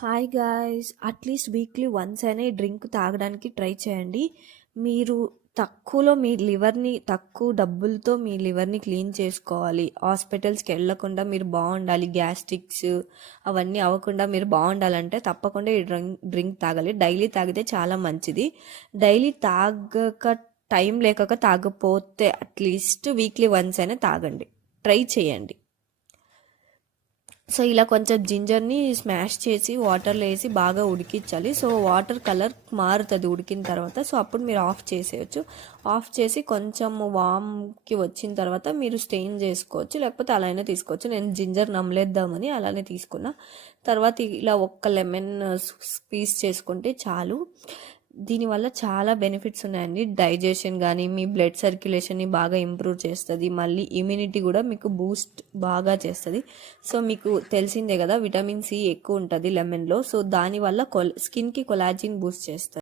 Hi guys, at least weekly once అయినా ఈ drink తాగడానికి ట్రై చేయండి. మీరు తక్కువ డబ్బులతో మీ లివర్ని క్లీన్ చేసుకోవాలి. హాస్పిటల్స్కి వెళ్ళకుండా మీరు బాగుండాలి, గ్యాస్ట్రిక్స్ అవన్నీ అవ్వకుండా మీరు బాగుండాలంటే తప్పకుండా ఈ డ్రింక్ తాగాలి. డైలీ తాగితే చాలా మంచిది. డైలీ తాగక టైం లేక తాగపోతే అట్లీస్ట్ వీక్లీ వన్స్ అయినా తాగండి, ట్రై చేయండి. సో ఇలా కొంచెం జింజర్ని స్మాష్ చేసి వాటర్లో వేసి బాగా ఉడికించాలి. సో వాటర్ కలర్ మారుతుంది ఉడికిన తర్వాత. సో అప్పుడు మీరు ఆఫ్ చేసేయచ్చు. ఆఫ్ చేసి కొంచెం వామ్కి వచ్చిన తర్వాత మీరు స్టెయిన్ చేసుకోవచ్చు, లేకపోతే అలానే తీసుకోవచ్చు. నేను జింజర్ నమ్మలేద్దామని అలానే తీసుకున్నా. తర్వాత ఇలా ఒక్క లెమన్ స్క్వీజ్ చేసుకుంటే చాలు. దీనివల్ల చాలా బెనిఫిట్స్ ఉన్నాయండి. డైజెషన్ కానీ మీ బ్లడ్ సర్క్యులేషన్ని బాగా ఇంప్రూవ్ చేస్తుంది. మళ్ళీ ఇమ్యూనిటీ కూడా మీకు బూస్ట్ బాగా చేస్తుంది. సో మీకు తెలిసిందే కదా, విటమిన్ సి ఎక్కువ ఉంటుంది లెమన్లో. సో దానివల్ల స్కిన్కి కొలాజిన్ బూస్ట్ చేస్తుంది.